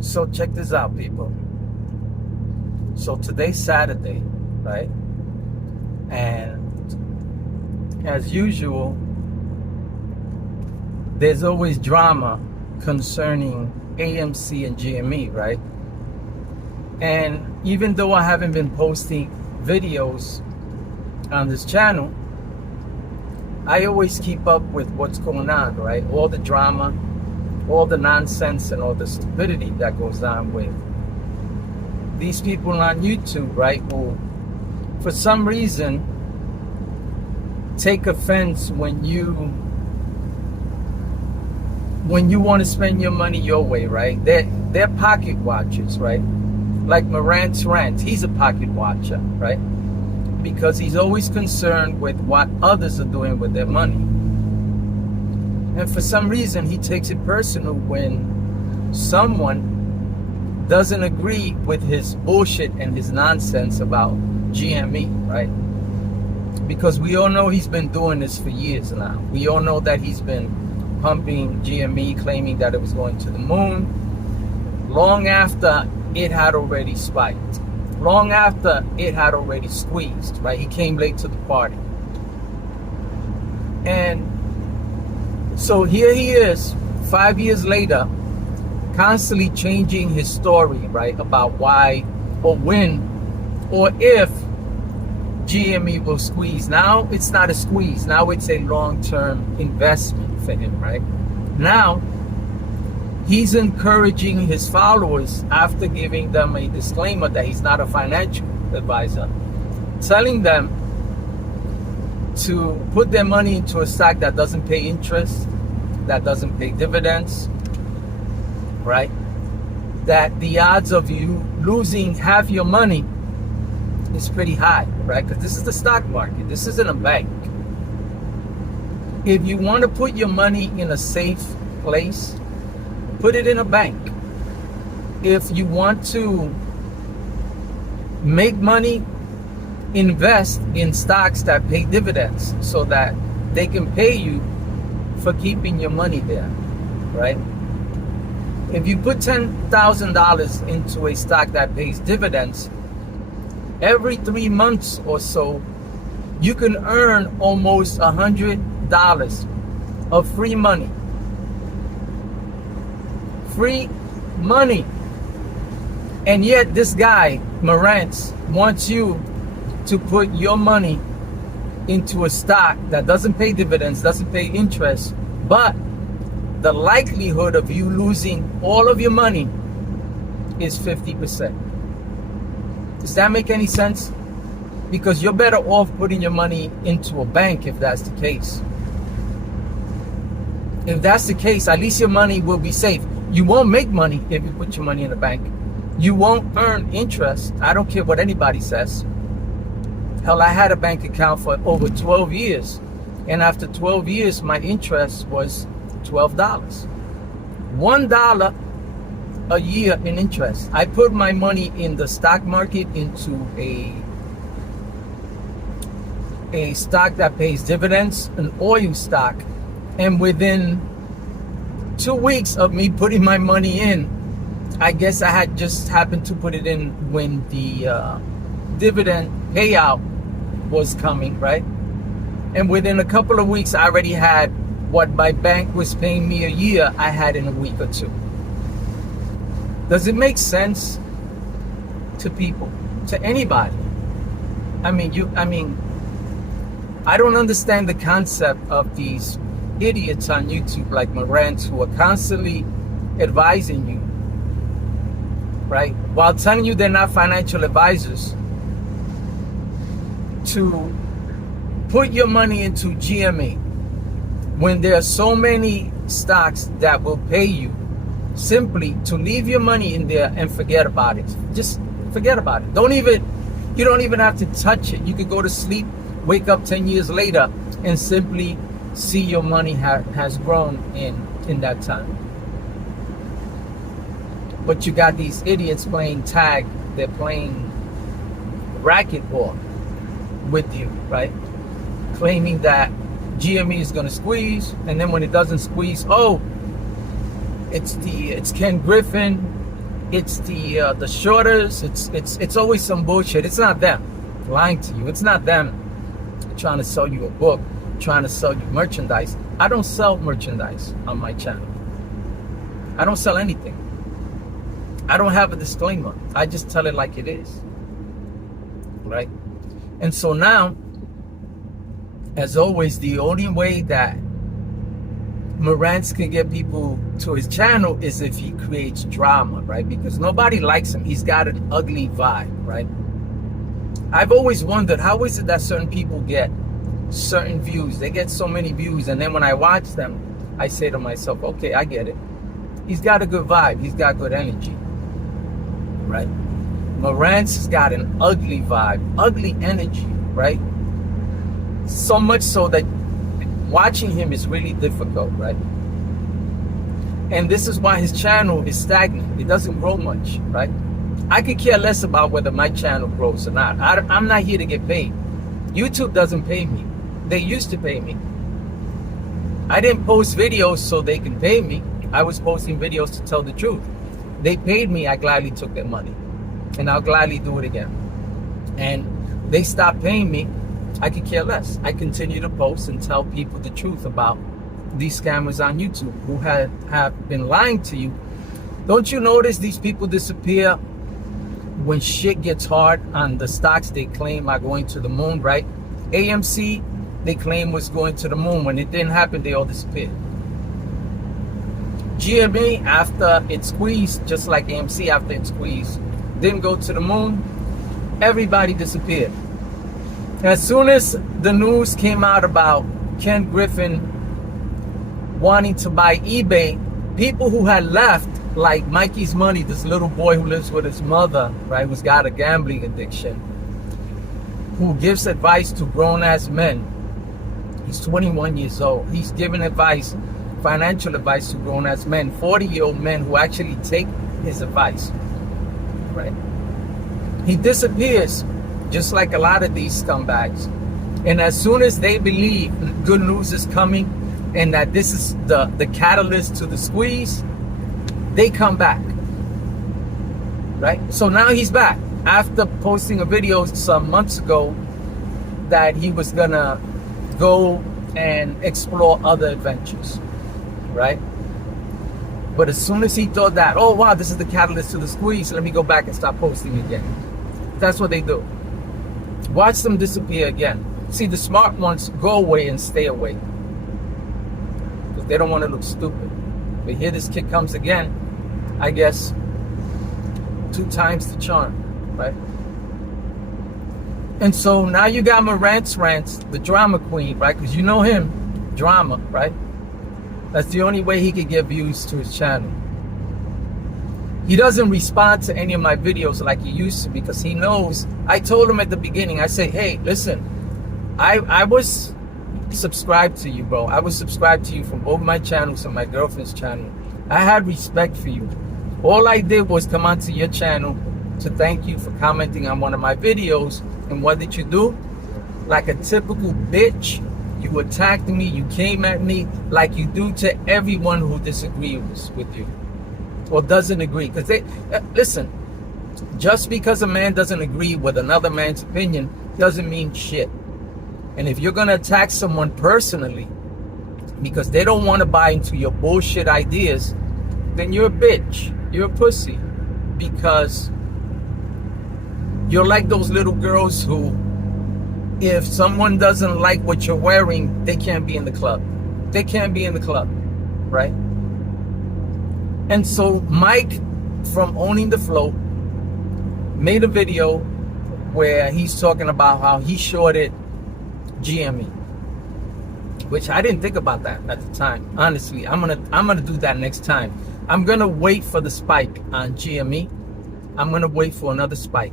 So check this out, people. So today's Saturday, right? And as usual, there's always drama concerning AMC and GME, right? And even though I haven't been posting videos on this channel, I always keep up with what's going on, right? All the drama, all the nonsense, and all the stupidity that goes on with these people on YouTube, right? Who, for some reason, take offense when you want to spend your money your way, right? They're pocket watchers, right? Like Marantz Rant, he's a pocket watcher, right? Because he's always concerned with what others are doing with their money. And for some reason, he takes it personal when someone doesn't agree with his bullshit and his nonsense about GME, right? Because we all know he's been doing this for years now. We all know that he's been pumping GME, claiming that it was going to the moon, long after it had already spiked, long after it had already squeezed, right? He came late to the party. And so here he is, 5 years later, constantly changing his story, right? About why or when or if GME will squeeze. Now it's not a squeeze. Now it's a long-term investment for him, right? Now he's encouraging his followers, after giving them a disclaimer that he's not a financial advisor, telling them to put their money into a stock that doesn't pay interest, that doesn't pay dividends, right? That the odds of you losing half your money is pretty high, right? Because this is the stock market. This isn't a bank. If you want to put your money in a safe place, put it in a bank. If you want to make money, invest in stocks that pay dividends so that they can pay you for keeping your money there, right? If you put $10,000 into a stock that pays dividends, every 3 months or so, you can earn almost $100 of free money. Free money. And yet this guy, Marantz, wants you to put your money into a stock that doesn't pay dividends, doesn't pay interest, but the likelihood of you losing all of your money is 50%. Does that make any sense? Because you're better off putting your money into a bank if that's the case. If that's the case, at least your money will be safe. You won't make money if you put your money in a bank. You won't earn interest. I don't care what anybody says. Hell, I had a bank account for over 12 years. And after 12 years, my interest was $12. $1 a year in interest. I put my money in the stock market into a stock that pays dividends, an oil stock. And within 2 weeks of me putting my money in, I guess I had just happened to put it in when the dividend payout was coming, right? And within a couple of weeks, I already had what my bank was paying me a year, I had in a week or two. Does it make sense to people, to anybody? I don't understand the concept of these idiots on YouTube like Marantz who are constantly advising you, right? While telling you they're not financial advisors, to put your money into GME when there are so many stocks that will pay you simply to leave your money in there and forget about it. Just forget about it. You don't even have to touch it. You could go to sleep, wake up 10 years later, and simply see your money has grown in that time. But you got these idiots playing tag. They're playing racquetball with you, right? Claiming that GME is going to squeeze, and then when it doesn't squeeze, oh, it's Ken Griffin It's the shorters. It's always some bullshit. It's not them lying to you. It's not them trying to sell you a book, trying to sell you merchandise. I don't sell merchandise on my channel. I don't sell anything. I don't have a disclaimer. I just tell it like it is. Right? And so now, as always, the only way that Marantz can get people to his channel is if he creates drama, right? Because nobody likes him. He's got an ugly vibe, right? I've always wondered, how is it that certain people get certain views? They get so many views, and then when I watch them, I say to myself, okay, I get it. He's got a good vibe. He's got good energy, right? Marantz has got an ugly vibe, ugly energy, right? So much so that watching him is really difficult, right? And this is why his channel is stagnant. It doesn't grow much, right? I could care less about whether my channel grows or not. I'm not here to get paid. YouTube doesn't pay me. They used to pay me. I didn't post videos so they can pay me. I was posting videos to tell the truth. They paid me, I gladly took their money. And I'll gladly do it again. And they stopped paying me, I could care less. I continue to post and tell people the truth about these scammers on YouTube who have been lying to you. Don't you notice these people disappear when shit gets hard on the stocks they claim are going to the moon, right? AMC, they claim was going to the moon. When it didn't happen, they all disappeared. GME, after it squeezed, just like AMC after it squeezed, didn't go to the moon, everybody disappeared. As soon as the news came out about Ken Griffin wanting to buy eBay, people who had left, like Mikey's Money, this little boy who lives with his mother, right, who's got a gambling addiction, who gives advice to grown-ass men. He's 21 years old. He's giving advice, financial advice to grown-ass men, 40-year-old men who actually take his advice, right? He disappears, just like a lot of these scumbags. And as soon as they believe good news is coming and that this is the catalyst to the squeeze, they come back, right? So now he's back after posting a video some months ago that he was gonna go and explore other adventures, right? But as soon as he thought that, oh wow, this is the catalyst to the squeeze, let me go back and start posting again. That's what they do. Watch them disappear again. See, the smart ones go away and stay away because they don't want to look stupid. But here this kid comes again, I guess 2 times the charm, right? And so now you got Marantz, the drama queen, right? Because you know him, drama, right? That's the only way he could get views to his channel. He doesn't respond to any of my videos like he used to because he knows. I told him at the beginning, I said, hey, listen, I was subscribed to you, bro. I was subscribed to you from both my channels and my girlfriend's channel. I had respect for you. All I did was come onto your channel to thank you for commenting on one of my videos. And what did you do? Like a typical bitch, you attacked me, you came at me like you do to everyone who disagrees with you or doesn't agree. Because they, listen, just because a man doesn't agree with another man's opinion doesn't mean shit. And if you're going to attack someone personally because they don't want to buy into your bullshit ideas, then you're a bitch. You're a pussy. Because you're like those little girls who, if someone doesn't like what you're wearing, they can't be in the club. They can't be in the club, right? And so Mike from Owning the Float made a video where he's talking about how he shorted GME, which I didn't think about that at the time. Honestly, I'm gonna do that next time. I'm gonna wait for the spike on GME. I'm gonna wait for another spike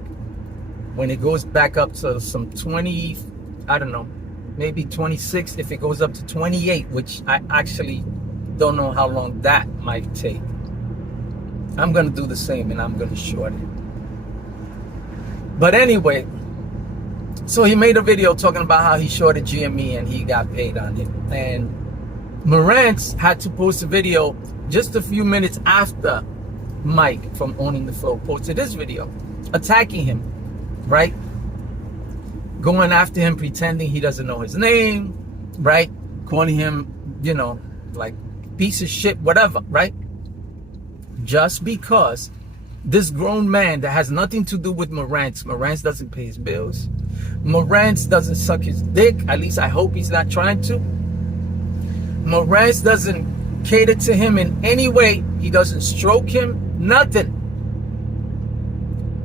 when it goes back up to some 20, I don't know, maybe 26. If it goes up to 28, which I actually don't know how long that might take, I'm gonna do the same and I'm gonna short it. But anyway, so he made a video talking about how he shorted GME and he got paid on it. And Marantz had to post a video just a few minutes after Mike from Owning the Flow posted this video attacking him, right? Going after him, pretending he doesn't know his name, right? Calling him, like piece of shit, whatever, right? Just because this grown man that has nothing to do with Marantz doesn't pay his bills. Marantz doesn't suck his dick. At least I hope he's not trying to. Marantz doesn't cater to him in any way. He doesn't stroke him, nothing.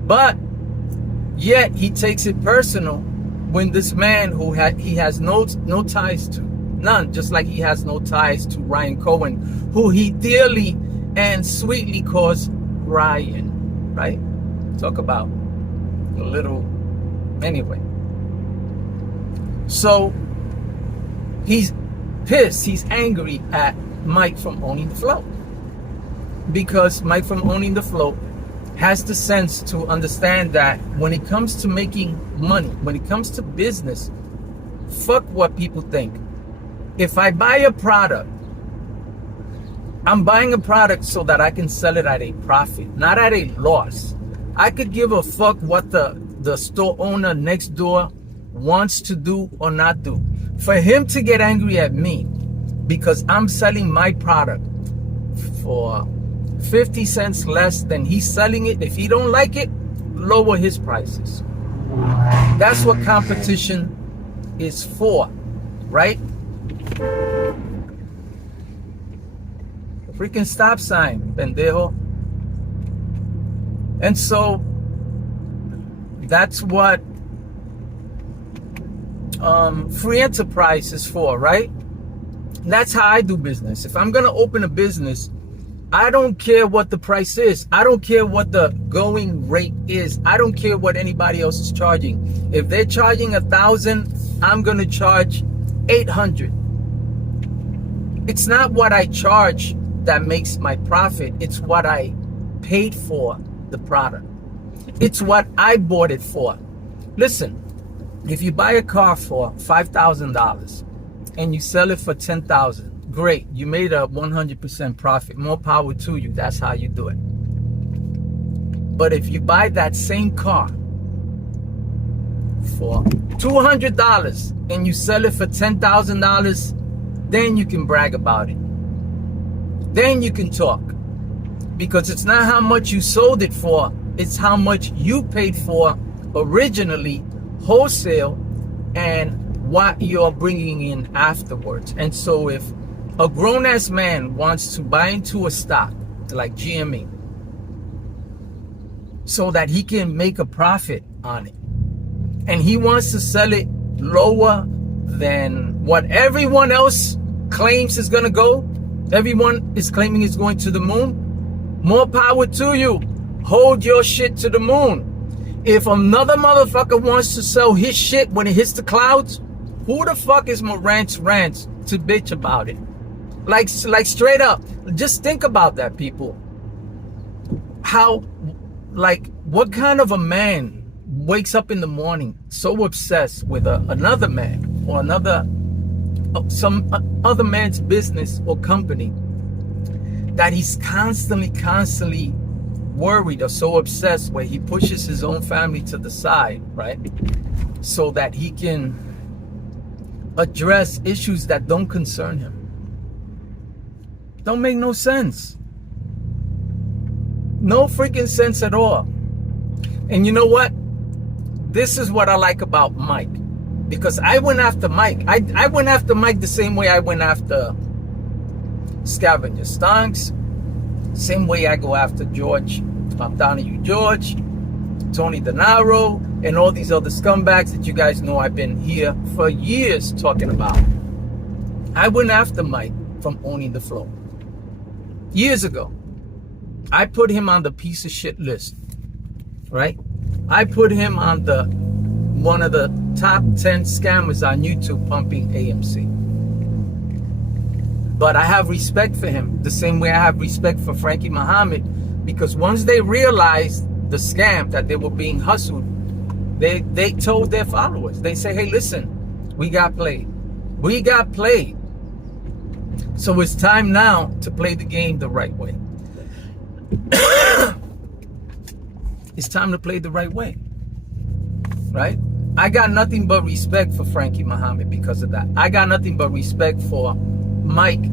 But yet he takes it personal when this man who he has no ties to, none, just like he has no ties to Ryan Cohen, who he dearly and sweetly calls Ryan, right? Talk about a little, anyway. So he's pissed, he's angry at Mike from Owning the Flow, because Mike from Owning the Flow has the sense to understand that when it comes to making money, when it comes to business, fuck what people think. If I buy a product, I'm buying a product so that I can sell it at a profit, not at a loss. I could give a fuck what the store owner next door wants to do or not do. For him to get angry at me because I'm selling my product for 50 cents less than he's selling it, if he don't like it, lower his prices. That's what competition is for, right? Freaking stop sign, pendejo. And so that's what free enterprise is for, right? That's how I do business. If I'm gonna open a business, I don't care what the price is. I don't care what the going rate is. I don't care what anybody else is charging. If they're charging 1,000, I'm gonna charge 800. It's not what I charge that makes my profit. It's what I paid for the product. It's what I bought it for. Listen, if you buy a car for $5,000 and you sell it for $10,000, great, you made a 100% profit. More power to you. That's how you do it. But if you buy that same car for $200 and you sell it for $10,000, then you can brag about it. Then you can talk. Because it's not how much you sold it for, it's how much you paid for originally, wholesale, and what you're bringing in afterwards. And so if a grown-ass man wants to buy into a stock like GME so that he can make a profit on it, and he wants to sell it lower than what everyone else claims is going to go, everyone is claiming it's going to the moon, more power to you. Hold your shit to the moon. If another motherfucker wants to sell his shit when it hits the clouds, who the fuck is Marantz Rants to bitch about it? Like straight up. Just think about that, people. How, what kind of a man wakes up in the morning so obsessed with another man or some other man's business or company that he's constantly worried or so obsessed where he pushes his own family to the side, right? So that he can address issues that don't concern him. Don't make no sense. No freaking sense at all. And you know what? This is what I like about Mike. Because I went after Mike. I went after Mike the same way I went after Scavenger Stonks. Same way I go after George, Donahue George, Tony DeNaro, and all these other scumbags that you guys know I've been here for years talking about. I went after Mike from Owning the Flow. Years ago. I put him on the piece of shit list. Right? I put him on one of the top 10 scammers on YouTube pumping AMC. But I have respect for him the same way I have respect for Frankie Muhammad, because once they realized the scam, that they were being hustled, they told their followers. They say, hey, listen, we got played. We got played. So it's time now to play the game the right way. It's time to play the right way, right? I got nothing but respect for Frankie Muhammad because of that. I got nothing but respect for Mike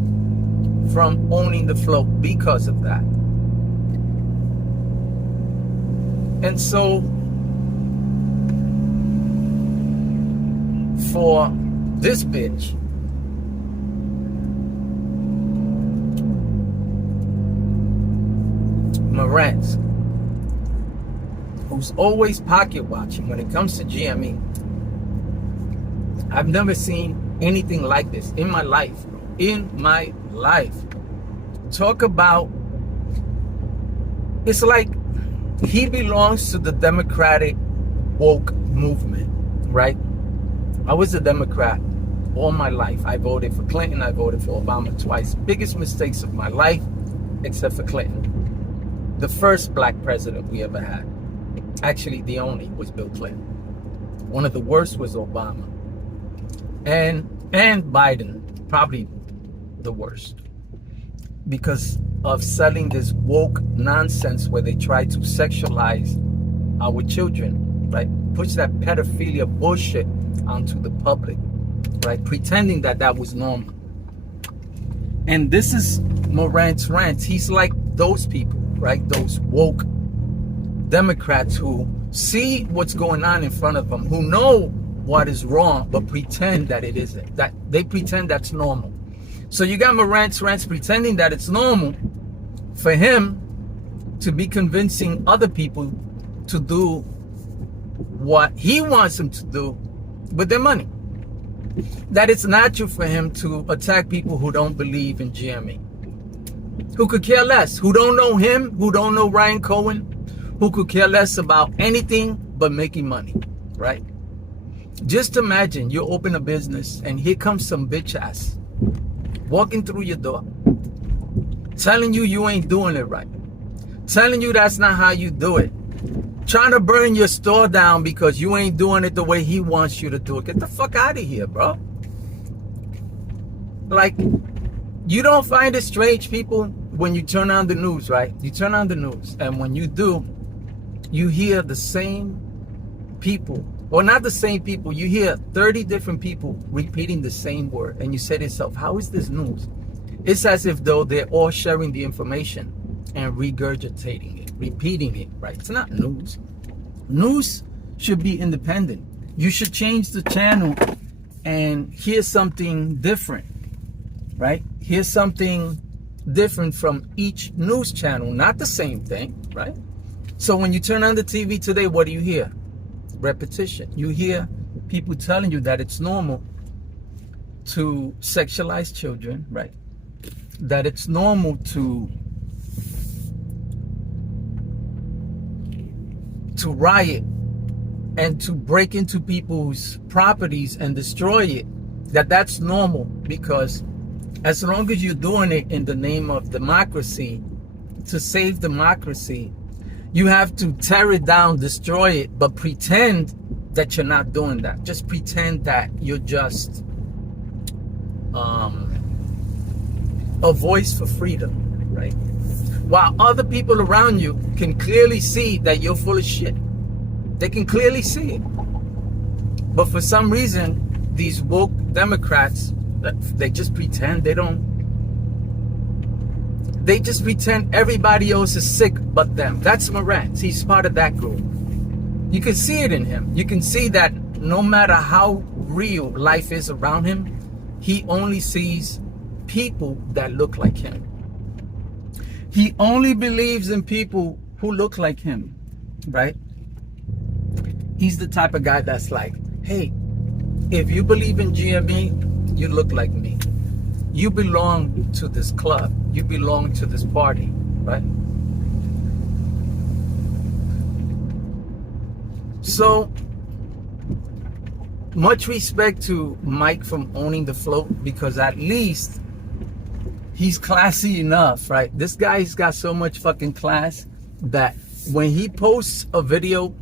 from Owning the Flow because of that. And so for this bitch, Marantz, who's always pocket watching when it comes to GME. I've never seen anything like this in my life. In my life. Talk about, it's like he belongs to the Democratic woke movement, right? I was a Democrat all my life. I voted for Clinton. I voted for Obama twice. Biggest mistakes of my life, except for Clinton. The first black president we ever had. Actually, the only was Bill Clinton. One of the worst was Obama. And Biden, probably the worst. Because of selling this woke nonsense where they try to sexualize our children, right? Push that pedophilia bullshit onto the public, right? Pretending that that was normal. And this is Marantz Rant. He's like those people, right? Those woke Democrats who see what's going on in front of them, who know what is wrong, but pretend that it isn't. That they pretend that's normal. So you got Marantz Rant pretending that it's normal for him to be convincing other people to do what he wants them to do with their money. That it's natural for him to attack people who don't believe in GME, who could care less, who don't know him, who don't know Ryan Cohen, who could care less about anything but making money, right? Just imagine you open a business and here comes some bitch ass walking through your door, telling you you ain't doing it right, telling you that's not how you do it, trying to burn your store down because you ain't doing it the way he wants you to do it. Get the fuck out of here, bro. Like, you don't find it strange, people, when you turn on the news, right? You turn on the news, and when you do, you hear the same people, or not the same people, you hear 30 different people repeating the same word, and you say to yourself, how is this news? It's as if though they're all sharing the information and regurgitating it, repeating it, right? It's not news. News should be independent. You should change the channel and hear something different, right? Hear something different from each news channel, not the same thing, right? So when you turn on the TV today, what do you hear? Repetition. You hear people telling you that it's normal to sexualize children, right? That it's normal to riot and to break into people's properties and destroy it. That's normal, because as long as you're doing it in the name of democracy, to save democracy, you have to tear it down, destroy it, but pretend that you're not doing that. Just pretend that you're just a voice for freedom, right? While other people around you can clearly see that you're full of shit. They can clearly see it. But for some reason, these woke Democrats, they just pretend they don't. They just pretend everybody else is sick but them. That's Marantz. He's part of that group. You can see it in him. You can see that no matter how real life is around him, he only sees people that look like him. He only believes in people who look like him, right? He's the type of guy that's like, hey, if you believe in GME, you look like me. You belong to this club. You belong to this party, right? So, much respect to Mike from Owning the Flow, because at least he's classy enough, right? This guy's got so much fucking class that when he posts a video,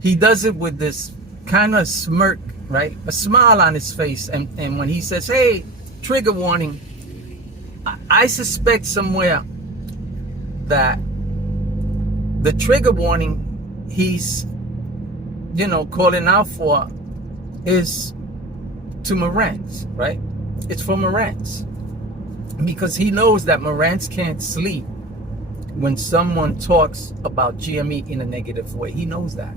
he does it with this kind of smirk, right? A smile on his face. And when he says, hey, trigger warning, I suspect somewhere that The trigger warning he's, calling out for is to Marantz, right? It's for Marantz. Because he knows that Marantz can't sleep when someone talks about GME in a negative way. He knows that.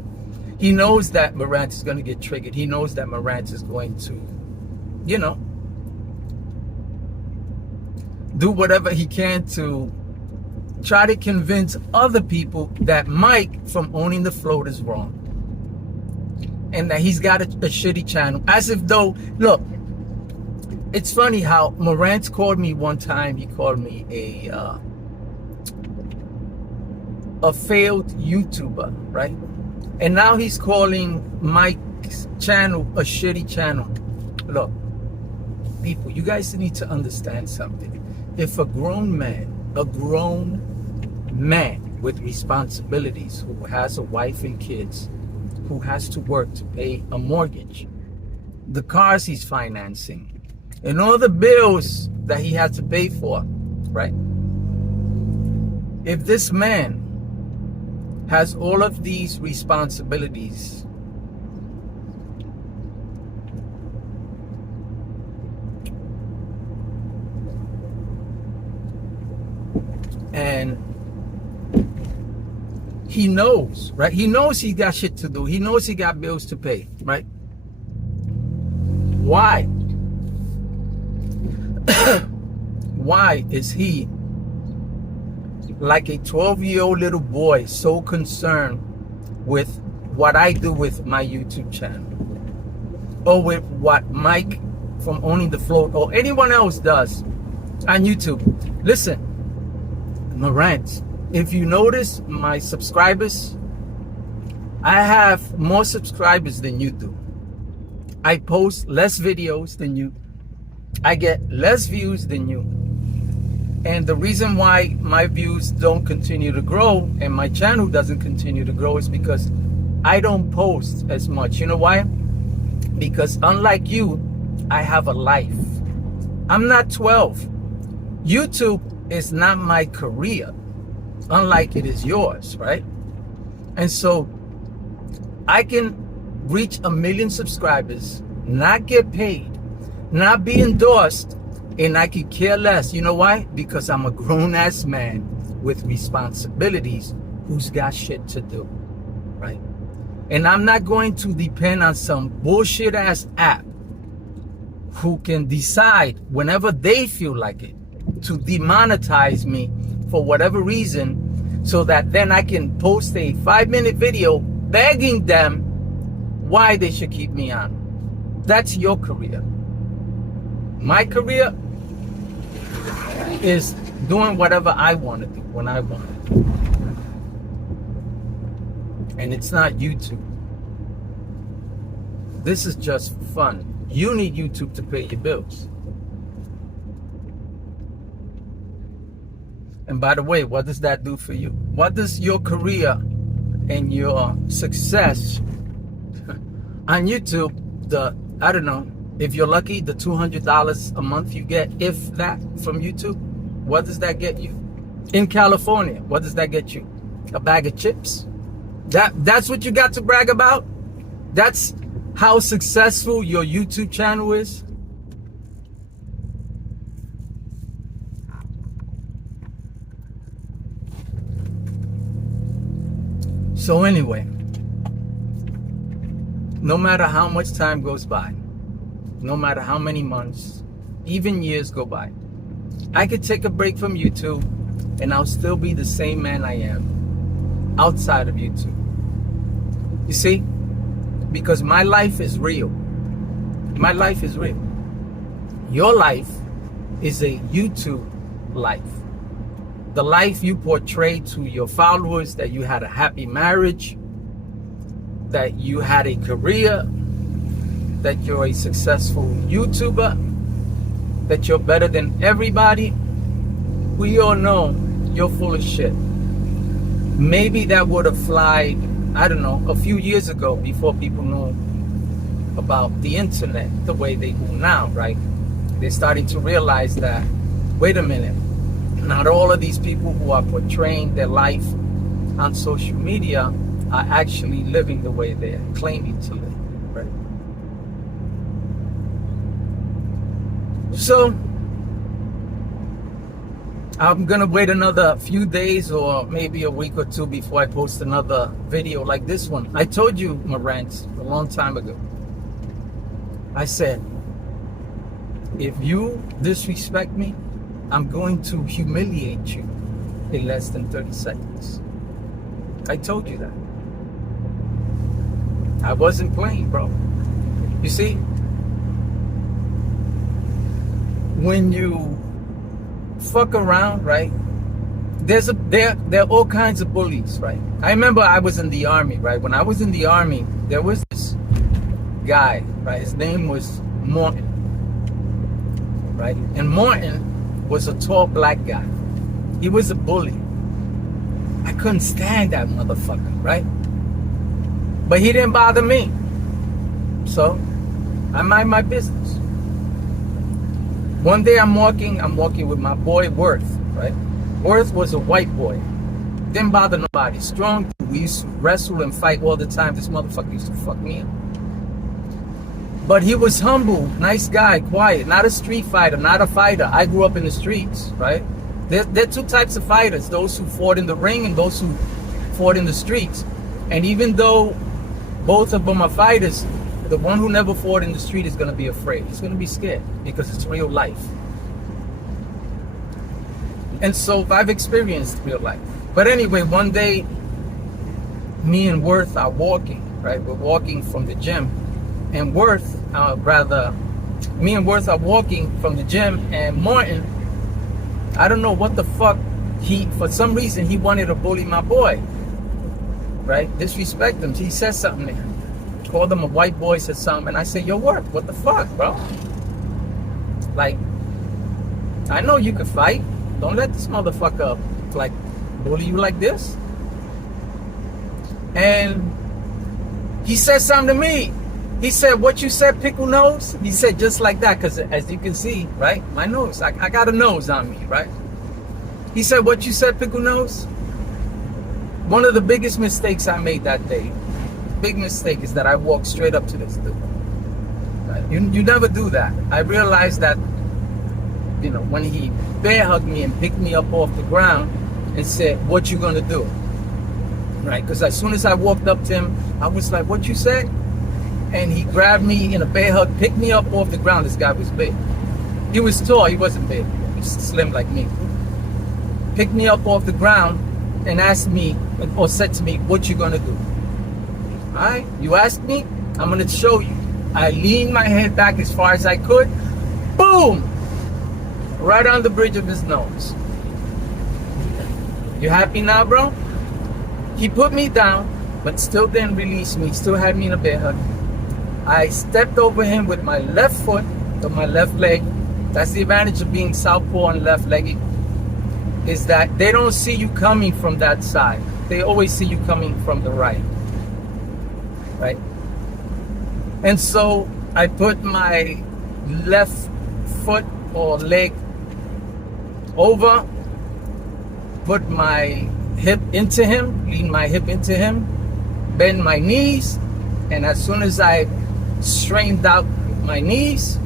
He knows that Marantz is going to get triggered. He knows that Marantz is going to, do whatever he can to try to convince other people that Mike from owning the float is wrong. And that he's got a shitty channel. As if though, look, it's funny how Marantz called me one time. He called me a failed YouTuber, right? And now he's calling Mike's channel a shitty channel. Look, people, you guys need to understand something. If a grown man with responsibilities, who has a wife and kids, who has to work to pay a mortgage, the cars he's financing, and all the bills that he has to pay for, right? If this man has all of these responsibilities, and he knows, right? He knows he got shit to do. He knows he got bills to pay, right? Why? Why is he, like a 12-year-old little boy, so concerned with what I do with my YouTube channel, or with what Mike from Owning the Float or anyone else does on YouTube? Listen, Marantz, if you notice my subscribers, I have more subscribers than you do. I post less videos than you. I get less views than you. And the reason why my views don't continue to grow and my channel doesn't continue to grow is because I don't post as much. You know why? Because unlike you, I have a life. I'm not 12. YouTube is not my career, unlike it is yours, right? And so I can reach 1 million subscribers, not get paid, not be endorsed, and I could care less. You know why? Because I'm a grown-ass man with responsibilities who's got shit to do, right? And I'm not going to depend on some bullshit-ass app who can decide whenever they feel like it to demonetize me for whatever reason, so that then I can post a 5-minute video begging them why they should keep me on. That's your career. My career is doing whatever I want to do when I want it. And it's not YouTube. This is just fun. You need YouTube to pay your bills. And by the way, what does that do for you? What does your career and your success on YouTube, I don't know, if you're lucky, the $200 a month you get, if that, from YouTube, what does that get you? In California, what does that get you? A bag of chips? That's what you got to brag about? That's how successful your YouTube channel is? So anyway, no matter how much time goes by, no matter how many months, even years go by, I could take a break from YouTube and I'll still be the same man I am outside of YouTube. You see? Because my life is real. My life is real. Your life is a YouTube life. The life you portray to your followers, that you had a happy marriage, that you had a career, that you're a successful YouTuber, that you're better than everybody. We all know you're full of shit. Maybe that would have flied, I don't know, a few years ago, before people knew about the internet the way they do now, right? They're starting to realize that, wait a minute, not all of these people who are portraying their life on social media are actually living the way they're claiming to live, right? So I'm gonna wait another few days or maybe a week or two before I post another video like this one. I told you, Marantz, a long time ago. I said, if you disrespect me, I'm going to humiliate you in less than 30 seconds. I told you that. I wasn't playing, bro. You see, when you fuck around, right? There are all kinds of bullies, right? I remember I was in the army, right? When I was in the army, there was this guy, right? His name was Morton, right? And Morton was a tall black guy. He was a bully. I couldn't stand that motherfucker, right? But he didn't bother me. So I mind my business. One day I'm walking with my boy Worth, right? Worth was a white boy. Didn't bother nobody. Strong. We used to wrestle and fight all the time. This motherfucker used to fuck me up. But he was humble, nice guy, quiet, not a street fighter, not a fighter. I grew up in the streets, right? There are two types of fighters, those who fought in the ring and those who fought in the streets. And even though both of them are fighters, the one who never fought in the street is going to be afraid. He's going to be scared because it's real life. And so I've experienced real life. But anyway, one day, me and Worth are walking, right? We're walking from the gym. And me and Worth are walking from the gym, and Morton, I don't know what the fuck, for some reason, he wanted to bully my boy, right? Disrespect him. He said something to him. Called him a white boy, said something, and I said, yo, Worth, what the fuck, bro? Like, I know you can fight. Don't let this motherfucker, like, bully you like this. And he said something to me. He said, what you said, pickle nose? He said just like that, because as you can see, right, my nose, I got a nose on me, right? He said, what you said, pickle nose? One of the biggest mistakes I made that day, big mistake, is that I walked straight up to this dude. Right? You never do that. I realized that, you know, when he bear hugged me and picked me up off the ground and said, what you gonna do? Right? Because as soon as I walked up to him, I was like, what you said? And he grabbed me in a bear hug, picked me up off the ground. This guy was big. He was tall, he wasn't big. He was slim like me. Picked me up off the ground and asked me, or said to me, what you gonna do? All right, you asked me, I'm gonna show you. I leaned my head back as far as I could. Boom! Right on the bridge of his nose. You happy now, bro? He put me down, but still didn't release me. Still had me in a bear hug. I stepped over him with my left foot to my left leg. That's the advantage of being southpaw and left-legged, is that they don't see you coming from that side. They always see you coming from the right. Right? And so I put my left foot or leg over, put my hip into him, lean my hip into him, bend my knees, and as soon as I straightened out my knees,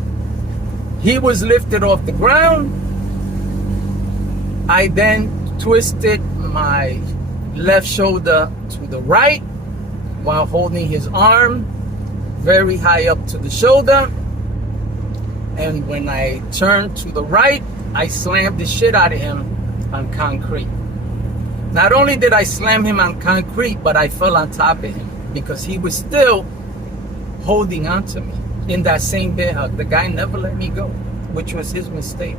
he was lifted off the ground. I then twisted my left shoulder to the right while holding his arm very high up to the shoulder. And when I turned to the right, I slammed the shit out of him on concrete. Not only did I slam him on concrete, but I fell on top of him because he was still holding on to me in that same bear hug. The guy never let me go, which was his mistake.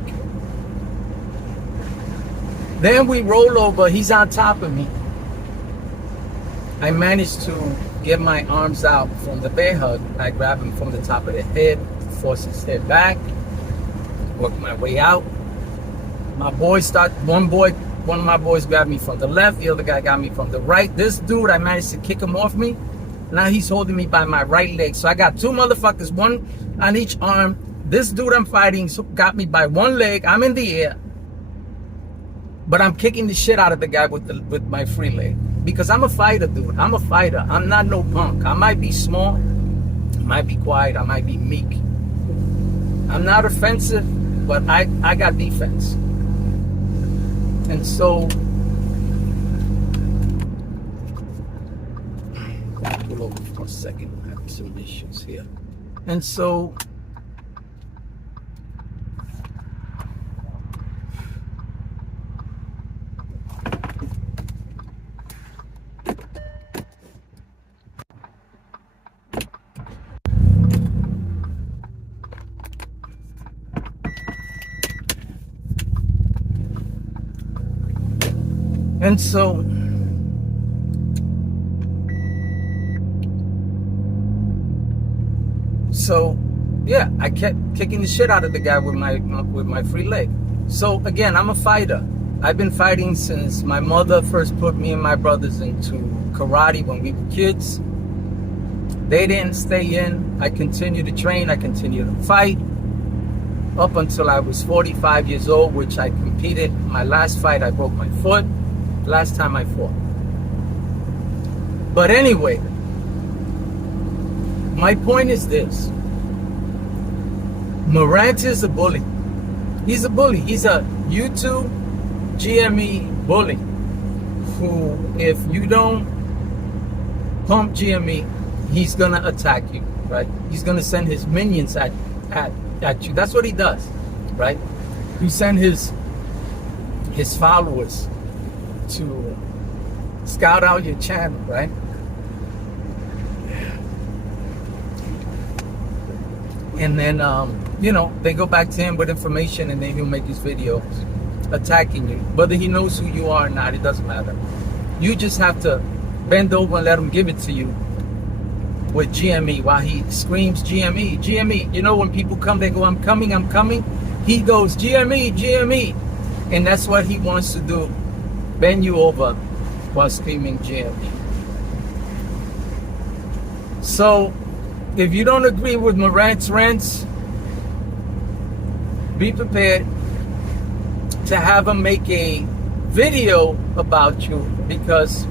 Then we roll over, he's on top of me. I managed to get my arms out from the bear hug. I grab him from the top of the head, force his head back, work my way out. One of my boys grabbed me from the left, the other guy got me from the right. This dude, I managed to kick him off me. Now he's holding me by my right leg. So I got two motherfuckers, one on each arm. This dude I'm fighting got me by one leg. I'm in the air. But I'm kicking the shit out of the guy with my free leg. Because I'm a fighter, dude. I'm a fighter. I'm not no punk. I might be small, I might be quiet, I might be meek. I'm not offensive, but I got defense. And so, pull over for a second. I have some issues here. And so, yeah, I kept kicking the shit out of the guy with my free leg. So again, I'm a fighter. I've been fighting since my mother first put me and my brothers into karate when we were kids. They didn't stay in. I continued to train. I continued to fight up until I was 45 years old, which I competed. My last fight, I broke my foot. Last time I fought. But anyway, my point is this. Marantz is a bully. He's a bully. He's a YouTube GME bully who, if you don't pump GME, he's gonna attack you, right? He's gonna send his minions at you. That's what he does, right? He send his followers to scout out your channel, right? And then, they go back to him with information, and then he'll make his videos attacking you. Whether he knows who you are or not, it doesn't matter. You just have to bend over and let him give it to you with GME while he screams GME, GME. You know, when people come, they go, I'm coming, I'm coming. He goes, GME, GME. And that's what he wants to do. Bend you over while screaming GME. So, if you don't agree with Marantz Rants, be prepared to have him make a video about you because,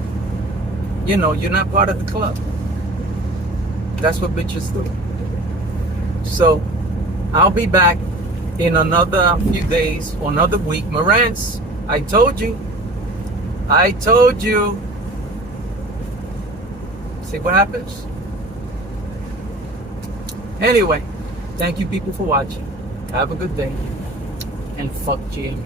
you're not part of the club. That's what bitches do. So, I'll be back in another few days or another week. Marantz, I told you. See what happens? Anyway, thank you people for watching. Have a good day. And fuck Jamie.